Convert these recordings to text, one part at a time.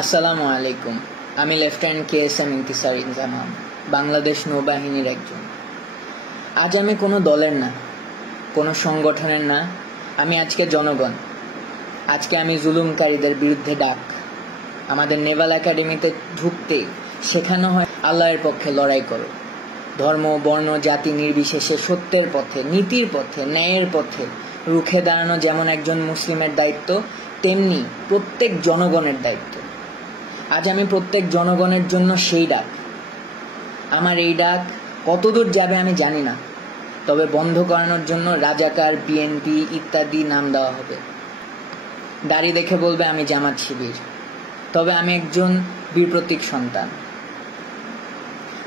আসসালামু আলাইকুম। আমি লেফটেন্যান্ট KSM ইন্তিসার ইনজামান, বাংলাদেশ নৌবাহিনীর একজন। আজ আমি কোনো দলের না, কোনো সংগঠনের না, আমি আজকে জনগণ। আজকে আমি জুলুমকারীদের বিরুদ্ধে ডাক। আমাদের নেভাল একাডেমিতে ঢুকতেই শেখানো হয় আল্লাহর পক্ষে লড়াই করো। ধর্ম, বর্ণ, জাতি নির্বিশেষে সত্যের পথে, নীতির পথে, ন্যায়ের পথে রুখে দাঁড়ানো যেমন একজন মুসলিমের দায়িত্ব, তেমনি প্রত্যেক জনগণের দায়িত্ব। আজ আমি প্রত্যেক জনগণের জন্য সেই ডাক। আমার এই ডাক কতদূর যাবে আমি জানি না, তবে বন্ধ করানোর জন্য রাজাকার, BNP ইত্যাদি নাম দেওয়া হবে। দাড়ি দেখে বলবে আমি জামাত শিবির, তবে আমি একজন বীর প্রতীক সন্তান।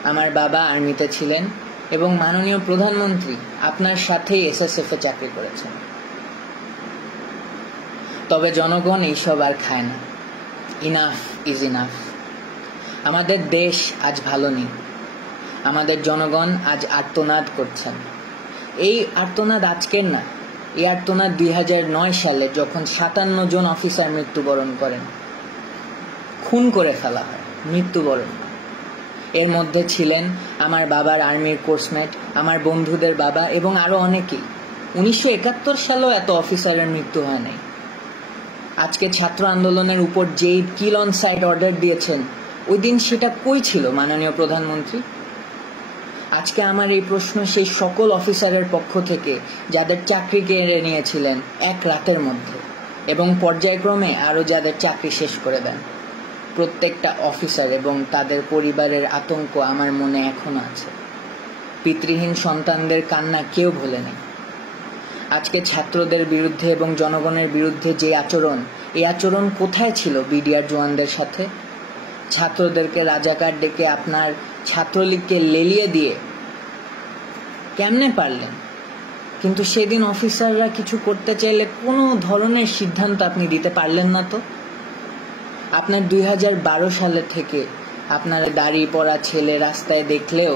আমার বাবা আর্মিতে ছিলেন এবং মাননীয় প্রধানমন্ত্রী আপনার সাথেই SSF-এ চাকরি করেছেন। তবে জনগণ এইসব আর খায় না। Enough is enough. আমাদের দেশ আজ ভালো নেই। আমাদের জনগণ আজ আর্তনাদ করছেন। এই আর্তনাদ আজকের না, এই আর্তনাদ 2009 সালে যখন 57 জন অফিসার মৃত্যুবরণ করেন, খুন করে ফেলা হয়, মৃত্যুবরণ। এর মধ্যে ছিলেন আমার বাবার আর্মির কোর্সমেট, আমার বন্ধুদের বাবা এবং আরো অনেকেই। 1971 সালেও এত অফিসারের মৃত্যু হয় নাই। আজকে ছাত্র আন্দোলনের উপর যেই কিল অন সাইট অর্ডার দিয়েছেন, ওই দিন সেটা কই ছিল মাননীয় প্রধানমন্ত্রী? আজকে আমার এই প্রশ্ন সেই সকল অফিসারের পক্ষ থেকে যাদের চাকরি কেড়ে নিয়েছিলেন এক রাতের মধ্যে, এবং পর্যায়ক্রমে আরো যাদের চাকরি শেষ করে দেন। প্রত্যেকটা অফিসার এবং তাদের পরিবারের আতঙ্ক আমার মনে এখনো আছে। পিতৃহীন সন্তানদের কান্না কেউ ভোলেনি। আজকে ছাত্রদের বিরুদ্ধে এবং জনগণের বিরুদ্ধে যে আচরণ, এই আচরণ কোথায় ছিল বিডিআর জওয়ানদের সাথে? ছাত্রদেরকে রাজাকার ডেকে আপনার ছাত্রলীগকে লেলিয়ে দিয়ে কেমনে পারলেন? কিন্তু সেদিন অফিসাররা কিছু করতে চাইলে কোনো ধরনের সিদ্ধান্ত আপনি দিতে পারলেন না। তো আপনার 2012 সালে থেকে আপনার দাড়ি পরা ছেলে রাস্তায় দেখলেও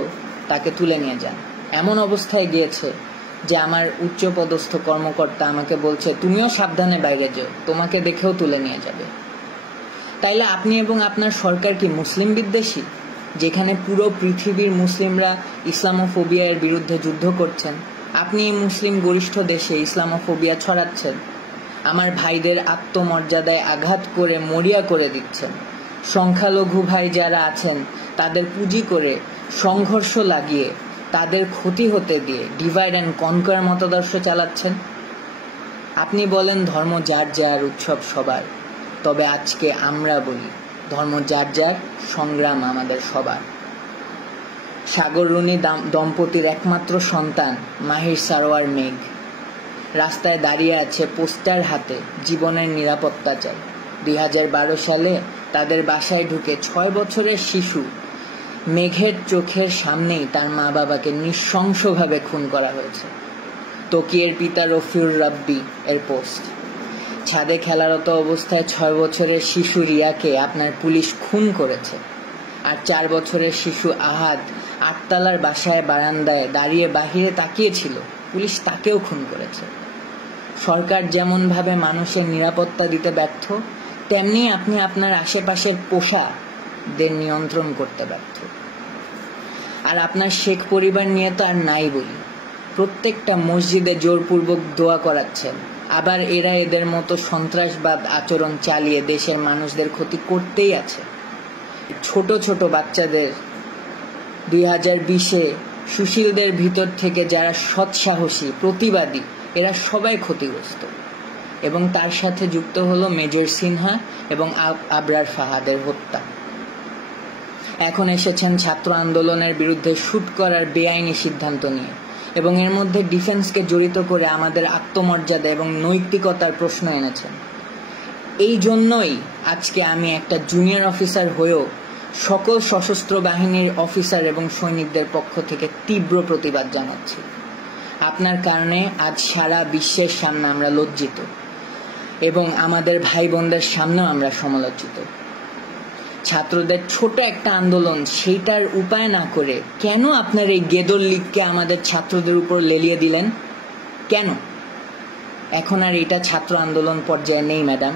তাকে তুলে নিয়ে যান। এমন অবস্থায় গিয়েছে যে আমার উচ্চপদস্থ কর্মকর্তা আমাকে বলছে তুমিও সাবধানে বাইরে যাও, তোমাকে দেখেও তুলে নিয়ে যাবে। তাইলে আপনি এবং আপনার সরকার কি মুসলিম বিদ্বেষী, যেখানে পুরো পৃথিবীর মুসলিমরা ইসলামোফোবিয়ার বিরুদ্ধে যুদ্ধ করছেন? আপনি এই মুসলিম গরিষ্ঠ দেশে ইসলামোফোবিয়া ছড়াচ্ছেন, আমার ভাইদের আত্মমর্যাদায় আঘাত করে মরিয়া করে দিচ্ছেন। সংখ্যালঘু ভাই যারা আছেন তাদের পুঁজি করে সংঘর্ষ লাগিয়ে তাদের ক্ষতি হতে দিয়ে ডিভাইড অ্যান্ড কনকার মতাদর্শ চালাচ্ছেন। আপনি বলেন ধর্ম যার যার, উৎসব সবার, তবে আজকে আমরা বলি ধর্ম যার যার, সংগ্রাম আমাদের সবার। সাগর রুনি দম্পতির একমাত্র সন্তান মাহির সারোয়ার মেঘ রাস্তায় দাঁড়িয়ে আছে পোস্টার হাতে, জীবনের নিরাপত্তা চাই। 2012 সালে তাদের বাসায় ঢুকে 6 বছরের শিশু মেঘের চোখের সামনেই তার মা বাবাকে নৃশংসভাবে খুন করা হয়েছে। তকিয়ের পিতা রফিউর রাব্বি এর পোস্ট। ছাদে খেলারত অবস্থায় 6 বছরের শিশু রিয়াকে আপনার পুলিশ খুন করেছে। আর 4 বছরের শিশু আহাদ 8তলার বাসায় বারান্দায় দাঁড়িয়ে বাহিরে তাকিয়েছিল, পুলিশ তাকেও খুন করেছে। সরকার যেমন ভাবে মানুষের নিরাপত্তা দিতে ব্যর্থ, তেমনি আপনি আপনার আশেপাশের পোষাদের নিয়ন্ত্রণ করতে ব্যর্থ। আর আপনার শেখ পরিবার নিয়ে তো আর নাই বলি। প্রত্যেকটা মসজিদে জোরপূর্বক দোয়া করাচ্ছেন, আবার এরা এদের মতো সন্ত্রাসবাদ আচরণ চালিয়ে দেশের মানুষদের ক্ষতি করতেই আছে। ছোট ছোট বাচ্চাদের 2020-এ সুশীলদের ভিতর থেকে যারা সৎসাহসী প্রতিবাদী, এরা সবাই ক্ষতিগ্রস্ত। এবং তার সাথে যুক্ত হলো মেজর সিনহা এবং আবরার ফাহাদের হত্যা। এখন এসেছেন ছাত্র আন্দোলনের বিরুদ্ধে শুট করার বেআইনি সিদ্ধান্ত নিয়ে, এবং এর মধ্যে ডিফেন্সকে জড়িত করে আমাদের আত্মমর্যাদা এবং নৈতিকতার প্রশ্ন এনেছেন। এই জন্যই আজকে আমি একটা জুনিয়র অফিসার হয়েও সকল সশস্ত্র বাহিনীর অফিসার এবং সৈনিকদের পক্ষ থেকে তীব্র প্রতিবাদ জানাচ্ছি। আপনার কারণে আজ সারা বিশ্বের সামনে আমরা লজ্জিত, এবং আমাদের ভাই বোনদের সামনেও আমরা সমালোচিত। ছাত্রদের ছোট একটা আন্দোলন, সেইটার উপায় না করে কেন আপনার এই গেদর লীগকে আমাদের ছাত্রদের উপর লেলিয়ে দিলেন? কেন? এখন আর এটা ছাত্র আন্দোলন পর্যায়ে নেই ম্যাডাম।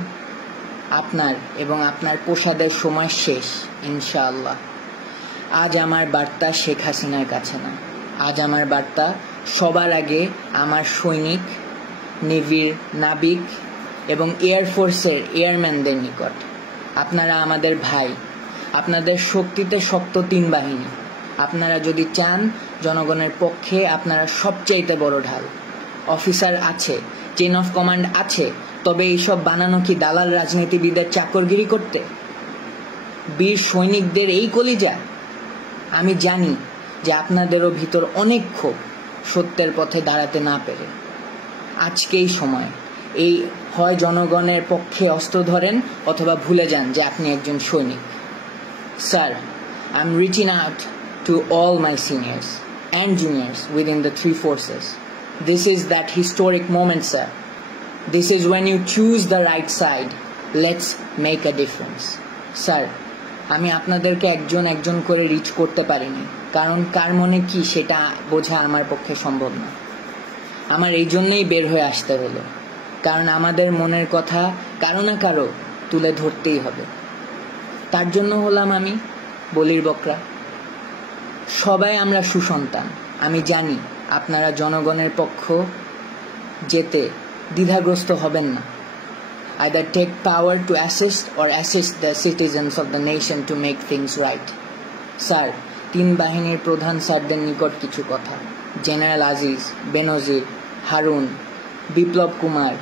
আপনার এবং আপনার প্রসাদের সময় শেষ ইনশাআল্লাহ। আজ আমার বার্তা শেখ হাসিনার কাছে না, আজ আমার বার্তা সবার আগে আমার সৈনিক, নেভির নাবিক এবং এয়ারফোর্সের এয়ারম্যানদের নিকট। আপনারা আমাদের ভাই, আপনাদের শক্তিতে শক্ত 3 বাহিনী। আপনারা যদি চান জনগণের পক্ষে, আপনারা সবচাইতে বড় ঢাল। অফিসার আছে, চেইন অফ কমান্ড আছে, তবে এইসব বানানো কি দালাল রাজনীতিবিদের চাকরগিরি করতে? বীর সৈনিকদের এই কলিজা। আমি জানি যে আপনাদেরও ভিতর অনেক ক্ষোভ, সত্যের পথে দাঁড়াতে না পেরে। আজকেই সময়, এই হয় জনগণের পক্ষে অস্ত্র ধরেন অথবা ভুলে যান যে আপনি একজন সৈনিক। Sir, I am reaching out to all my seniors and juniors within the 3 forces. This is that historic moment, sir. This is when you choose the right side. Let's make a difference. Sir, আমি আপনাদেরকে একজন একজন করে rich করতে পারিনি, কারণ কার মনে কি সেটা বোঝা আমার পক্ষে সম্ভব না। আমার এই জন্যই বের হয়ে আসতে হলো, কারণ আমাদের মনের কথা কারো না কারো তুলে ধরতেই হবে। তার জন্য হলাম আমি বলির বকরা। সবাই আমরা সুসন্তান। আমি জানি আপনারা জনগণের পক্ষ যেতে দ্বিধাগ্রস্ত হবেন না। Either take power to assist or assist the citizens of the nation to make things right. Sir, 3 বাহিনীর প্রধান স্যারদের নিকট কিছু কথা। জেনারেল আজিজ, বেনজির, হারুন, বিপ্লব কুমার,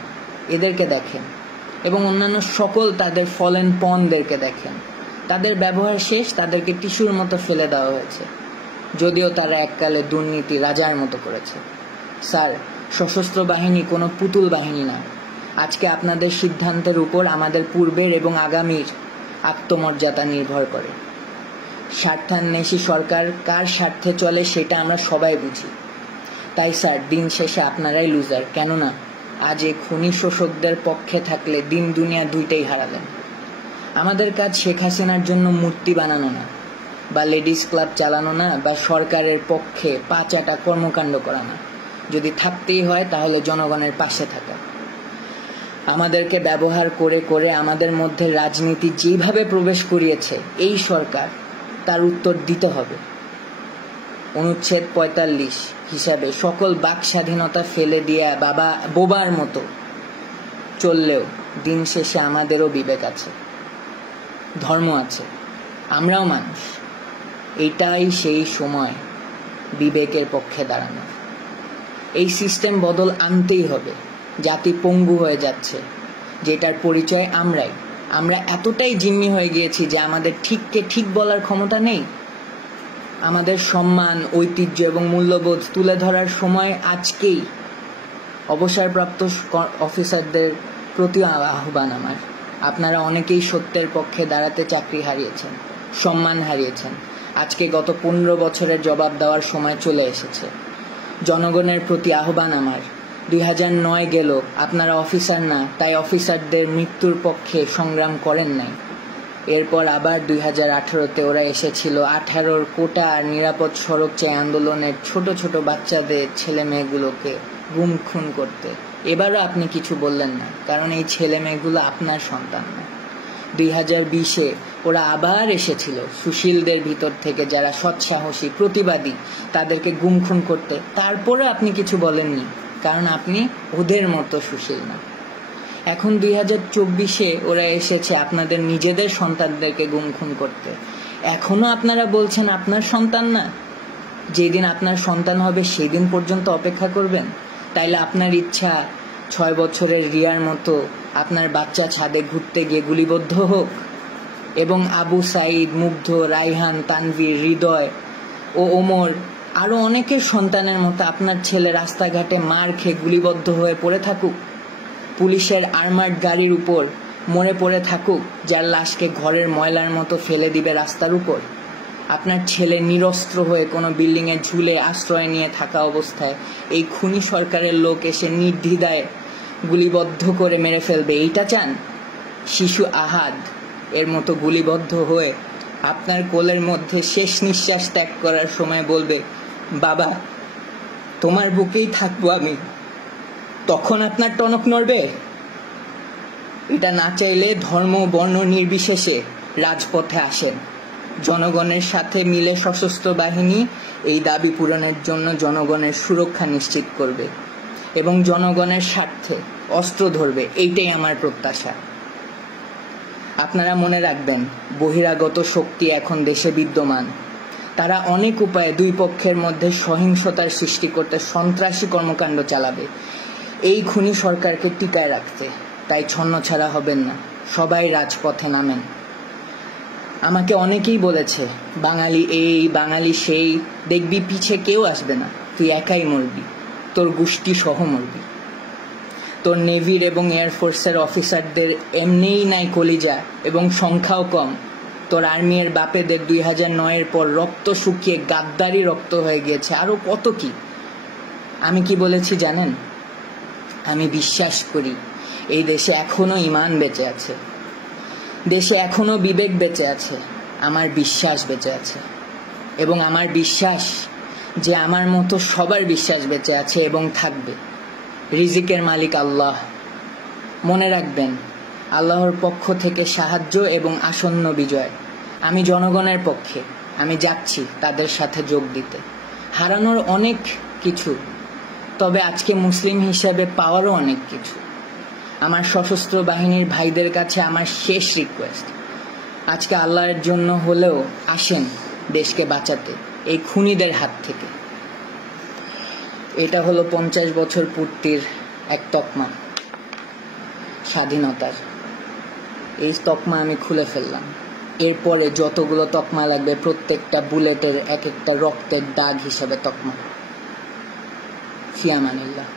এদেরকে দেখেন এবং অন্যান্য সকল তাদের ফলেন পনদেরকে দেখেন। তাদের ব্যবহার শেষ, তাদেরকে টিস্যুর মতো ফেলে দেওয়া হয়েছে, যদিও তারা এককালে দুর্নীতি রাজার মতো করেছে। স্যার, সশস্ত্র বাহিনী কোনো পুতুল বাহিনী না। আজকে আপনাদের সিদ্ধান্তের উপর আমাদের পূর্বের এবং আগামীর আত্মমর্যাদা নির্ভর করে। স্বার্থান্বেষী সরকার কার স্বার্থে চলে সেটা আমরা সবাই বুঝি। তাই স্যার, দিন শেষে আপনারাই লুজার। কেননা আজ এই খুনি শোষকদের পক্ষে থাকলে দিন দুনিয়া দুইটাই হারালেন। আমাদের কাজ শেখ হাসিনার জন্য মূর্তি বানানো না, বা লেডিস ক্লাব চালানো না, বা সরকারের পক্ষে পাচাটা কর্মকাণ্ড করা না। যদি থাকতেই হয় তাহলে জনগণের পাশে থাকা। আমাদেরকে ব্যবহার করে করে আমাদের মধ্যে রাজনীতি যেভাবে প্রবেশ করিয়েছে এই সরকার, তার উত্তর দিতে হবে। অনুচ্ছেদ 45 হিসাবে সকল বাক স্বাধীনতা ফেলে দিয়ে বোবার মতো চললেও দিন শেষে আমাদেরও বিবেক আছে, ধর্ম আছে, আমরাও মানুষ। এটাই সেই সময় বিবেকের পক্ষে দাঁড়ানো। এই সিস্টেম বদল আনতেই হবে। জাতি পঙ্গু হয়ে যাচ্ছে, যেটার পরিচয় আমরাই। আমরা এতটাই জিম্মি হয়ে গিয়েছি যে আমাদের ঠিককে ঠিক বলার ক্ষমতা নেই। আমাদের সম্মান, ঐতিহ্য এবং মূল্যবোধ তুলে ধরার সময় আজকেই। অবসরপ্রাপ্ত অফিসারদের প্রতি আহ্বান আমার, আপনারা অনেকেই সত্যের পক্ষে দাঁড়াতে চাকরি হারিয়েছেন, সম্মান হারিয়েছেন। আজকে গত 15 বছরের জবাব দেওয়ার সময় চলে এসেছে। জনগণের প্রতি আহ্বান আমার, 2009 গেল, আপনারা অফিসার না, তাই অফিসারদের মৃত্যুর পক্ষে সংগ্রাম করেন নাই। এরপর আবার 2018-তে ওরা এসেছিল 18-র কোটা আর নিরাপদ সড়ক চাই আন্দোলনের ছোট ছোট বাচ্চাদের, ছেলে মেয়েগুলোকে গুম খুন করতে। এবারও আপনি কিছু বললেন না, কারণ এই ছেলে মেয়েগুলো আপনার সন্তান না। 2020-এ ওরা আবার এসেছিল সুশীলদের ভিতর থেকে, যারা সৎসাহসী প্রতিবাদী, তাদেরকে গুম খুন করতে। তারপরে আপনি কিছু বলেননি, কারণ আপনি ওদের মতো সুশীল না। এখন 2024-এ ওরা এসেছে আপনাদের নিজেদের সন্তানদেরকে গুম খুন করতে। এখনো আপনারা বলছেন আপনার সন্তান না? যেদিন আপনার সন্তান হবে সেদিন পর্যন্ত অপেক্ষা করবেন? তাইলে আপনার ইচ্ছা 6 বছরের রিয়ার মতো আপনার বাচ্চা ছাদে ঘুরতে গিয়ে গুলিবদ্ধ হোক, এবং আবু সাইদ, মুগ্ধ, রাইহান, তানভীর, হৃদয় ও ওমর আরো অনেকের সন্তানের মতো আপনার ছেলে রাস্তাঘাটে মার খেয়ে গুলিবদ্ধ হয়ে পড়ে থাকুক, পুলিশের আর্মার্ড গাড়ির উপর মরে পড়ে থাকুক, যার লাশকে ঘরের ময়লার মতো ফেলে দিবে রাস্তার উপর। আপনার ছেলে নিরস্ত্র হয়ে কোনো বিল্ডিংয়ে ঝুলে আশ্রয় নিয়ে থাকা অবস্থায় এই খুনি সরকারের লোক এসে নির্দ্বিধায় গুলিবদ্ধ করে মেরে ফেলবে, এইটা চান? শিশু আহাদ এর মতো গুলিবদ্ধ হয়ে আপনার কোলের মধ্যে শেষ নিঃশ্বাস ত্যাগ করার সময় বলবে, বাবা তোমার বুকেই থাকবো আমি, তখন আপনার টনক নড়বে? এটা না চাইলে ধর্ম বর্ণ নির্বিশেষে রাজপথে আসেন। জনগণের সাথে মিলে সশস্ত্র বাহিনী এই দাবি পূরণের জন্য জনগণের সুরক্ষা নিশ্চিত করবে এবং জনগণের স্বার্থে অস্ত্র ধরবে, এইটাই আমার প্রত্যাশা। আপনারা মনে রাখবেন, বহিরাগত শক্তি এখন দেশে বিদ্যমান। তারা অনেক উপায়ে দুই পক্ষের মধ্যে সহিংসতার সৃষ্টি করতে সন্ত্রাসী কর্মকাণ্ড চালাবে এই খুনি সরকারকে টিকায় রাখতে। তাই ছন্নছাড়া হবেন না, সবাই রাজপথে নামেন। আমাকে অনেকেই বলেছে, বাঙালি এই বাঙালি সেই, দেখবি পিছে কেউ আসবে না, তুই একাই মরবি, তোর গোষ্ঠী সহ মরবি। তোর নেভির এবং এয়ারফোর্সের অফিসারদের এমনিই নাই কলিজা এবং সংখ্যাও কম। তোর আর্মির বাপেদের 2009-এর পর রক্ত শুকিয়ে গাদ্দারি রক্ত হয়ে গিয়েছে, আরো কত কি। আমি কি বলেছি জানেন? আমি বিশ্বাস করি এই দেশে এখনো ঈমান বেঁচে আছে, দেশে এখনো বিবেক বেঁচে আছে, আমার বিশ্বাস বেঁচে আছে। এবং আমার বিশ্বাস যে আমার মতো সবার বিশ্বাস বেঁচে আছে এবং থাকবে। রিজিকের মালিক আল্লাহ। মনে রাখবেন, আল্লাহর পক্ষ থেকে সাহায্য এবং আসন্ন বিজয়। আমি জনগণের পক্ষে, আমি যাচ্ছি তাদের সাথে যোগ দিতে। হারানোর অনেক কিছু, তবে আজকে মুসলিম হিসেবে পাওয়ারও অনেক কিছু। আমার সশস্ত্র বাহিনীর ভাইদের কাছে আমার শেষ রিকোয়েস্ট, আজকে আল্লাহর জন্য হলেও আসেন দেশকে বাঁচাতে এই খুনিদের হাত থেকে। এটা হলো 50 বছর পূর্তির এক তকমা স্বাধীনতার। এই তকমা আমি খুলে ফেললাম। এরপরে যতগুলো তকমা লাগবে প্রত্যেকটা বুলেটের এক একটা রক্তের দাগ হিসাবে তকমা। ফি আমানিল্লাহ।